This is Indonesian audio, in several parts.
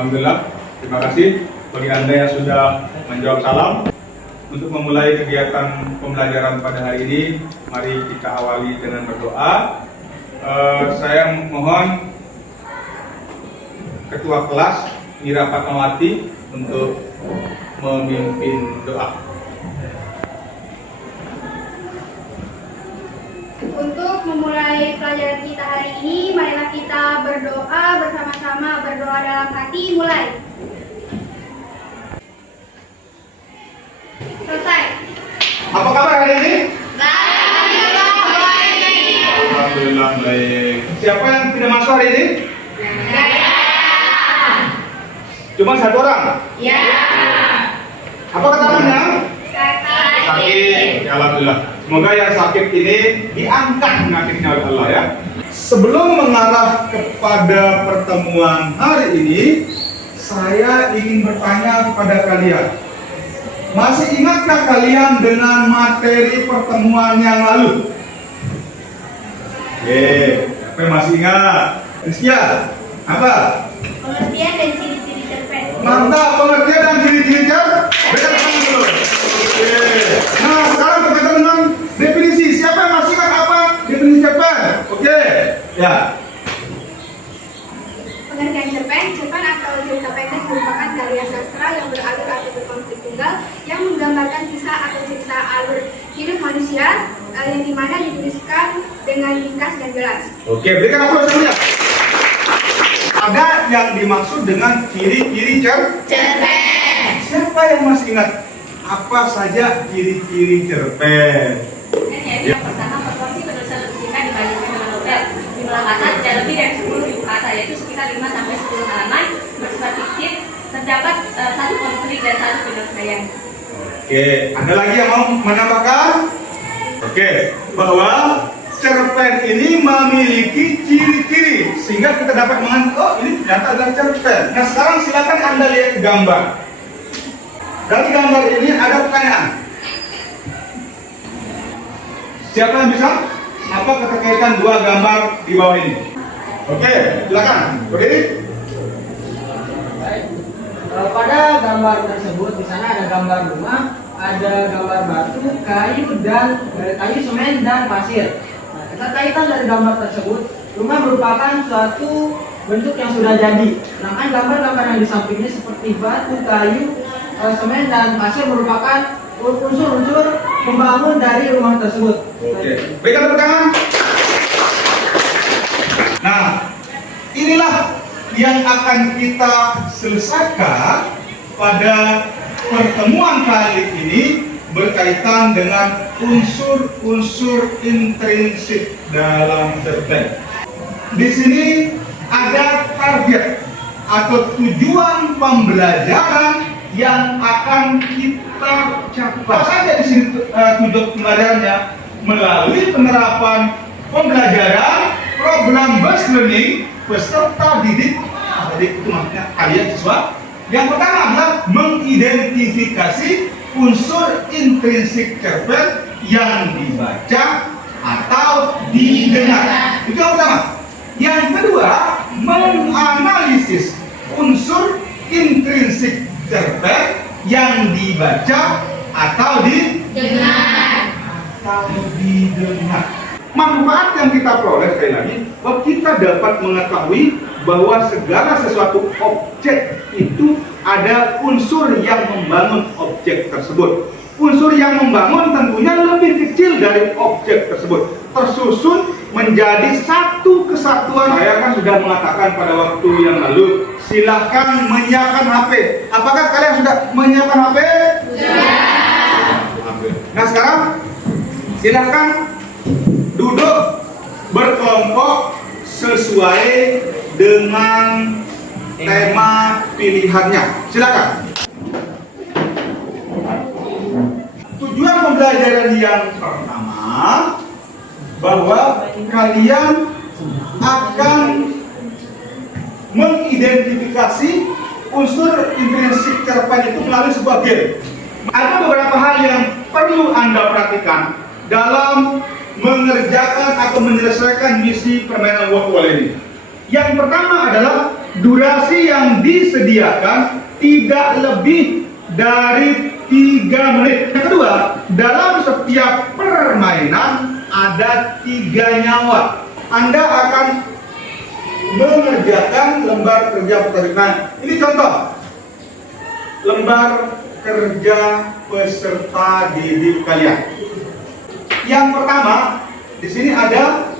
Alhamdulillah, terima kasih bagi Anda yang sudah menjawab salam. Untuk memulai kegiatan pembelajaran pada hari ini, mari kita awali dengan berdoa. Saya mohon Ketua Kelas Mira Fatmawati untuk memimpin doa. Untuk memulai pelajaran kita hari ini, marilah kita berdoa bersama-sama, berdoa dalam hati, mulai. Selesai. Apa kabar hari ini? Baik. Alhamdulillah baik. Siapa yang tidak masuk hari ini? Saya. Cuma satu orang? Ya. Apa keterangannya? Sakit. Sakit. Ya, Alhamdulillah. Semoga yang sakit ini diangkat penyakitnya oleh Allah ya. Sebelum mengarah kepada pertemuan hari ini, saya ingin bertanya kepada kalian. Masih ingatkah kalian dengan materi pertemuan yang lalu? Siapa yang masih ingat? Rizkia, apa? Pengertian dan ciri-ciri cerpen. Mantap, pengertian dan ciri-ciri cerpen. Berikan tangan dulu. Oke. Nah, sekarang berkaitan dengan definisi. Siapa yang masih ingat apa definisi cerpen? Oke. Ya. Pengertian cerpen atau cerita pendek merupakan karya sastra yang beralur atau berkonflik tunggal yang menggambarkan kisah atau cerita alur hidup manusia yang dimana dituliskan dengan ringkas dan jelas. Oke, berikan aplaus semuanya. Ada yang dimaksud dengan ciri-ciri cerpen. Siapa yang masih ingat apa saja ciri-ciri cerpen? Yang pertama, proporsi penulisan lebih singkat dibandingkan dengan novel. Jumlah kata tidak lebih dari 10.000 kata, yaitu sekitar 5-10 halaman, bersifat fiktif, terdapat satu konflik dan satu penyelesaian. Oke, ada lagi yang mau menambahkan? Oke, bahwa cerpen ini memiliki ciri-ciri sehingga kita dapat mengenal, oh ini ternyata adalah cerpen. Nah sekarang silakan Anda lihat gambar. Dari gambar ini ada pertanyaan. Siapa yang bisa? Apa keterkaitan dua gambar di bawah ini? Oke, silakan. Berdiri. Baik. Pada gambar tersebut di sana ada gambar rumah, ada gambar batu, kayu semen dan pasir. Nah, keterkaitan dari gambar tersebut, rumah merupakan suatu bentuk yang sudah jadi. Sedangkan gambar-gambar yang di sampingnya seperti batu, kayu, semen dan pasir merupakan unsur-unsur pembangun dari rumah tersebut. Oke, berikan tepuk tangan. Nah, inilah yang akan kita selesaikan pada pertemuan kali ini berkaitan dengan unsur-unsur intrinsik dalam cerpen. Di sini ada target atau tujuan pembelajaran yang akan kita capai. Apa saja di sini tujuan pembelajarannya? Melalui penerapan pembelajaran program based learning peserta didik itu maksudnya kalian siswa. Yang pertama adalah mengidentifikasi unsur intrinsik cerpen yang dibaca atau didengar. Itu yang pertama. Yang kedua, menganalisis unsur intrinsik cerpen yang dibaca atau didengar. Manfaat yang kita peroleh sekali lagi, bahwa kita dapat mengetahui bahwa segala sesuatu objek itu ada unsur yang membangun objek tersebut. Unsur yang membangun tentunya lebih kecil dari objek tersebut, tersusun menjadi satu kesatuan. Saya kan sudah mengatakan pada waktu yang lalu, silahkan menyiapkan HP. Apakah kalian sudah menyiapkan HP? Nah sekarang silahkan duduk berkelompok sesuai dengan tema pilihannya. Silakan. Tujuan pembelajaran yang pertama, bahwa kalian akan mengidentifikasi unsur intrinsik cerpen itu melalui sebuah game. Ada beberapa hal yang perlu Anda perhatikan dalam mengerjakan atau menyelesaikan misi permainan word wall ini. Yang pertama adalah durasi yang disediakan tidak lebih dari 3 menit. Yang kedua, dalam setiap permainan ada 3 nyawa. Anda akan mengerjakan lembar kerja peserta. Ini contoh lembar kerja peserta didik kalian. Yang pertama, di sini ada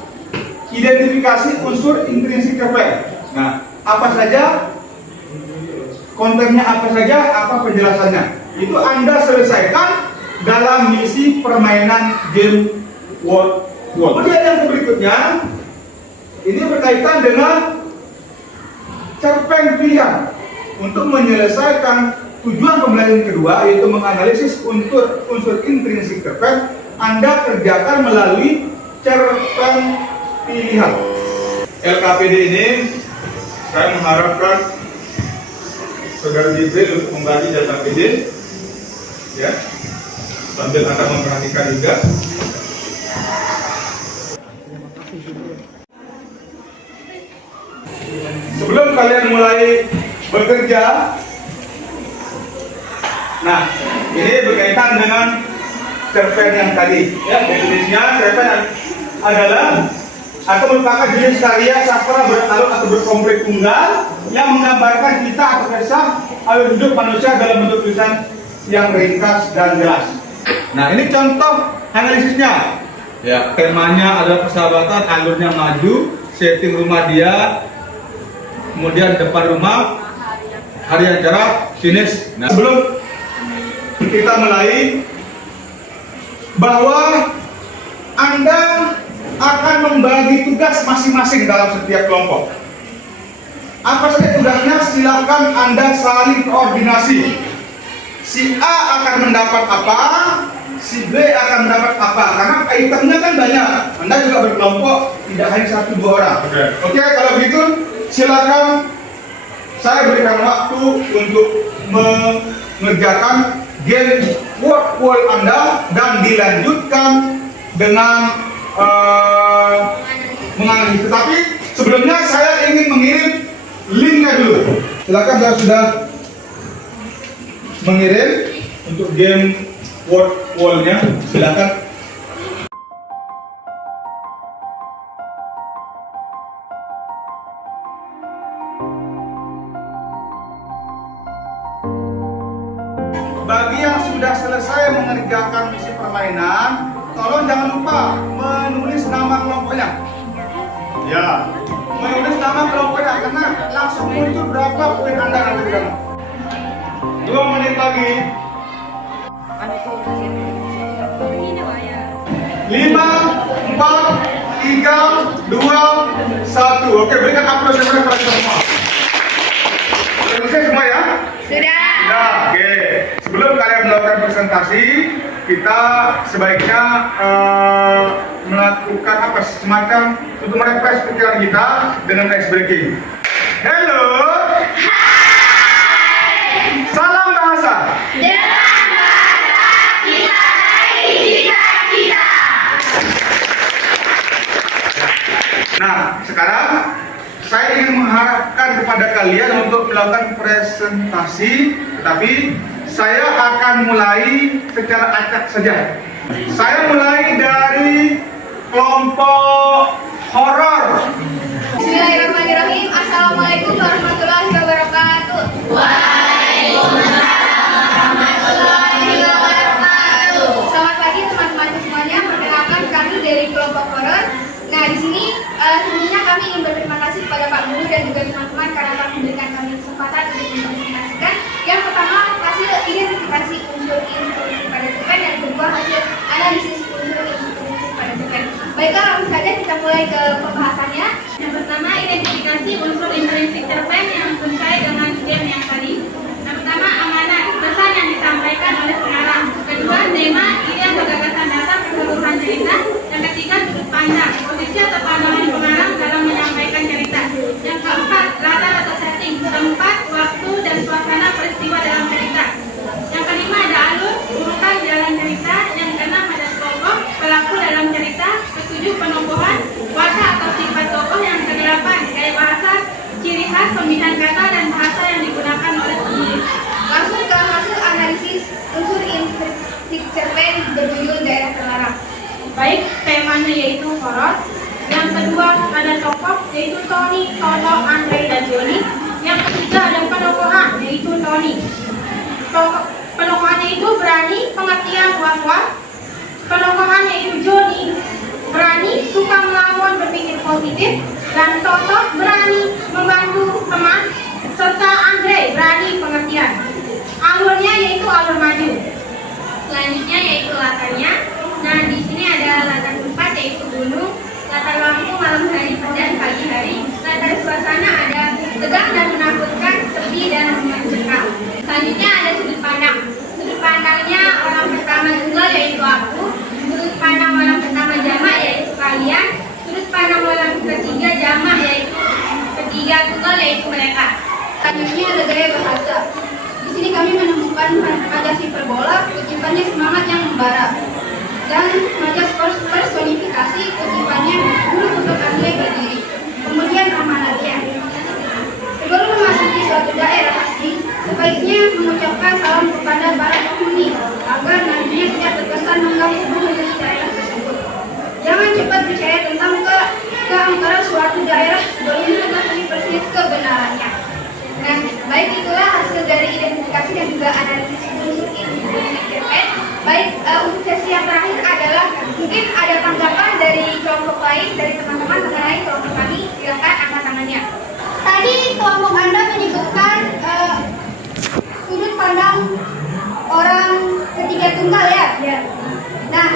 identifikasi unsur intrinsik terpel. Nah, apa saja kontennya, apa saja, apa penjelasannya. Itu Anda selesaikan dalam misi permainan game Word. Kemudian yang berikutnya, ini berkaitan dengan cerpen pilihan untuk menyelesaikan tujuan pembelajaran kedua, yaitu menganalisis unsur intrinsik cerpen. Anda kerjakan melalui cerpen pilihan. LKPD ini saya mengharapkan Saudara Jibril untuk mengkaji data PD, ya, sambil Anda memperhatikan juga. Sebelum kalian mulai bekerja, nah ini berkaitan dengan cerpen yang tadi. Ya, definisinya cerpen adalah atau merupakan jenis karya sastra beralur atau berkomplit tunggal yang menggambarkan kita atau kisah alur hidup manusia dalam bentuk tulisan yang ringkas dan jelas. Nah, ini contoh analisisnya. Ya, temanya adalah persahabatan, alurnya maju, setting rumah dia, kemudian depan rumah, harian jarak, finish. Nah, sebelum kita mulai, bahwa Anda akan membagi tugas masing-masing dalam setiap kelompok. Apa saja tugasnya? Silakan Anda saling koordinasi. Si A akan mendapat apa, si B akan mendapat apa, karena itemnya kan banyak. Anda juga berkelompok, tidak hanya 1-2 orang. Oke, kalau begitu silakan saya berikan waktu untuk mengerjakan game Word Wall Anda dan dilanjutkan dengan menganalisis. Tetapi sebelumnya saya ingin mengirim linknya dulu. Silakan, saya sudah mengirim untuk game Word Wall-nya. Silakan. Bagi yang sudah selesai mengerjakan misi permainan, tolong jangan lupa menulis nama kelompoknya. Ya, menulis nama kelompoknya karena langsung muncul berapa poin Anda nanti di sana. 2 menit lagi. 5, 4, 3, 2, 1. Oke, berikan aplaus kepada kalian semua. Selesai semua ya? Sudah. Sudah, oke. Sebelum kalian melakukan presentasi, kita sebaiknya melakukan apa semacam untuk merefresh pikiran kita dengan ice breaking. Hello. Hai. Salam bahasa. Dengan bahasa kita raih cita-cita. Nah, sekarang saya ingin mengharapkan kepada kalian untuk melakukan presentasi, tetapi saya akan mulai secara acak saja. Saya mulai dari kelompok horor. Bismillahirrahmanirrahim. Assalamualaikum warahmatullahi wabarakatuh. Waalaikumsalam warahmatullahi wabarakatuh. Selamat pagi teman-teman semuanya. Perkenalkan, kami dari kelompok horor. Nah, di sini sebelumnya kami ingin berterima kasih kepada Pak Guru dan juga teman-teman karena telah memberikan kami kesempatan untuk mempresentasikan. Yang pertama, hasil identifikasi unsur instruksi pada cerpen, dan kedua hasil analisis unsur instruksi pada cerpen. Baiklah, langsung saja kita mulai ke pembahasannya. Yang pertama, identifikasi unsur intrinsik cerpen. pemilihan kata dan bahasa yang digunakan oleh penulis. Langsung ke hasil analisis unsur intrinsik cerpen berjudul Daerah Terlarang. Baik, temanya yaitu horor. Yang kedua ada tokoh yaitu Tony, Toto, Andre, dan Joni. Yang ketiga ada penokohan yaitu Tony. Penokohannya itu berani, pengertian, was-was. Penokohannya itu Joni, berani, suka melawan, berpikir positif. Dan Toto berani, membantu teman. Serta Andre berani, pengertian. Alurnya yaitu alur maju. Selanjutnya yaitu latarnya. Nah, di sini ada latar tempat yaitu gunung, latar lampu malam hari dan pagi hari. Latar suasana ada tegang dan menakutkan, sepi dan mencekam. Selanjutnya ada sudut pandang. Sudut pandangnya orang pertama tunggal yaitu aku. Sudut pandang orang pertama jamak yaitu kalian. Sudut pandang orang ketiga jamak yaitu ketiga tunggal yaitu mereka. Selanjutnya ada gaya bahasa. Di sini kami menemukan majas hiperbola, kutipannya semangat yang membara. Dan majas personifikasi, kutipannya guru untuk Andre berdiri. Kemudian nama nadia. Sebelum memasuki suatu daerah asing, sebaiknya mengucapkan salam kepada para penghuni agar nantinya tidak terkesan mengganggu penghuni daerah tersebut. Jangan cepat percaya tentang keangkaran suatu daerah sebelum mengetahui persis kebenarannya. Nah, baik itulah hasil dari identifikasi dan juga analisis unsur intrinsik cerpen. Baik, untuk sesi yang terakhir adalah mungkin ada tanggapan dari kelompok lain, dari teman-teman mengenai kelompok kami. Silakan angkat tangannya. Tadi kelompok Anda menyebutkan sudut pandang orang ketiga tunggal ya? Ya. Nah,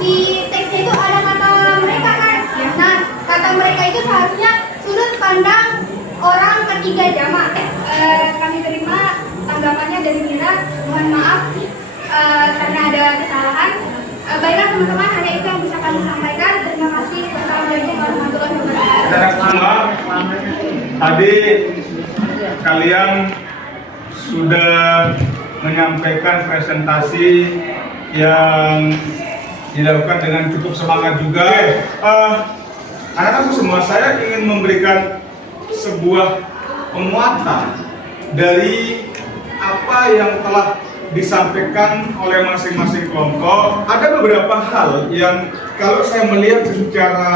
di teksnya itu ada kata mereka kan? Ya. Nah, kata mereka itu seharusnya sudut pandang orang ketiga jamak. Kami terima tanggapannya dari Mira. Mohon maaf karena ada kesalahan. Baiklah teman-teman, hanya itu yang bisa kami sampaikan. Terima kasih. Wassalamualaikum warahmatullahi wabarakatuh. Saudara semua, tadi kalian sudah menyampaikan presentasi yang dilakukan dengan cukup semangat juga. Anak-anakku semua, saya ingin memberikan sebuah penguatan dari apa yang telah disampaikan oleh masing-masing kelompok. Ada beberapa hal yang kalau saya melihat secara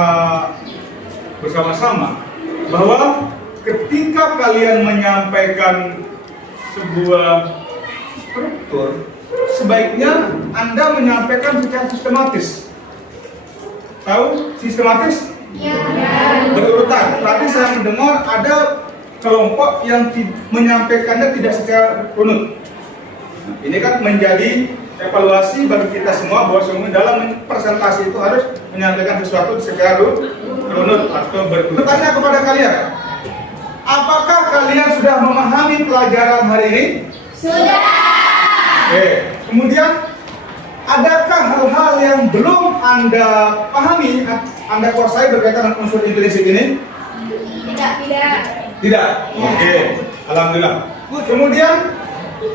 bersama-sama bahwa ketika kalian menyampaikan sebuah struktur, sebaiknya Anda menyampaikan secara sistematis. Tahu sistematis? Ya. Berurutan. Tadi saya mendengar ada kelompok yang menyampaikannya tidak secara runut. Nah, ini kan menjadi evaluasi bagi kita semua bahwa semua dalam presentasi itu harus menyampaikan sesuatu secara runut atau berurut. Bertanya kepada kalian, apakah kalian sudah memahami pelajaran hari ini? Sudah. Oke. Kemudian, adakah hal-hal yang belum Anda pahami, Anda kuasai berkaitan dengan unsur intrinsik ini? Tidak. Oke. Alhamdulillah. Kemudian,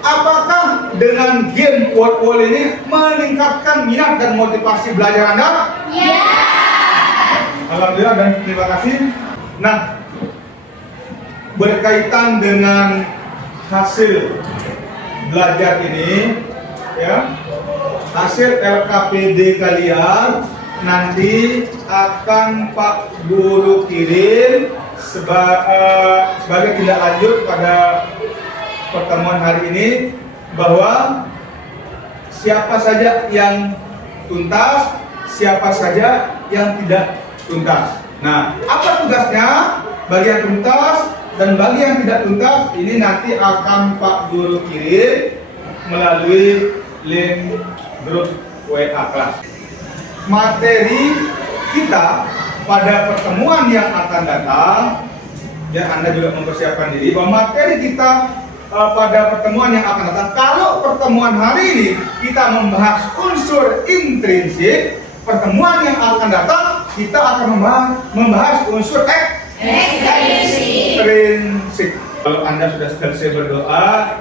apakah dengan game word wall ini meningkatkan minat dan motivasi belajar Anda? Ya. Alhamdulillah dan terima kasih. Nah, berkaitan dengan hasil belajar ini, ya, hasil LKPD kalian nanti akan Pak Guru kirim sebagai tindak lanjut pada pertemuan hari ini, bahwa siapa saja yang tuntas, siapa saja yang tidak tuntas. Nah, apa tugasnya? Bagi yang tuntas dan bagi yang tidak tuntas ini nanti akan Pak Guru kirim melalui link grup WA kelas. Materi kita pada pertemuan yang akan datang, ya Anda juga mempersiapkan diri bahwa materi kita pada pertemuan yang akan datang. Kalau pertemuan hari ini kita membahas unsur intrinsik, pertemuan yang akan datang kita akan membahas unsur ekstrinsik. Kalau Anda sudah selesai berdoa,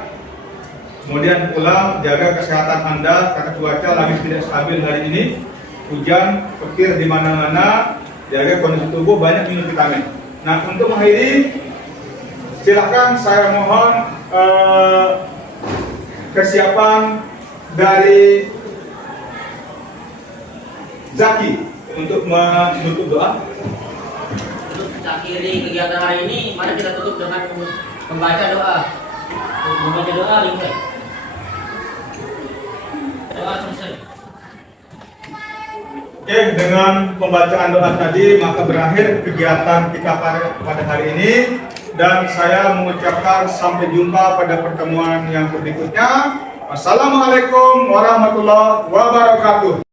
kemudian pulang, jaga kesehatan Anda karena cuaca lagi tidak stabil hari ini, hujan, petir di mana-mana, jaga kondisi tubuh, banyak minum vitamin. Nah, untuk mengakhiri Silakan saya mohon kesiapan dari Zaki untuk menutup doa. Untuk kita akhiri kegiatan hari ini, mari kita tutup dengan membaca doa. Membaca doa lingkai. Doa selesai. Oke, dengan pembacaan doa tadi maka berakhir kegiatan kita pada hari ini, dan saya mengucapkan sampai jumpa pada pertemuan yang berikutnya. Wassalamualaikum warahmatullahi wabarakatuh.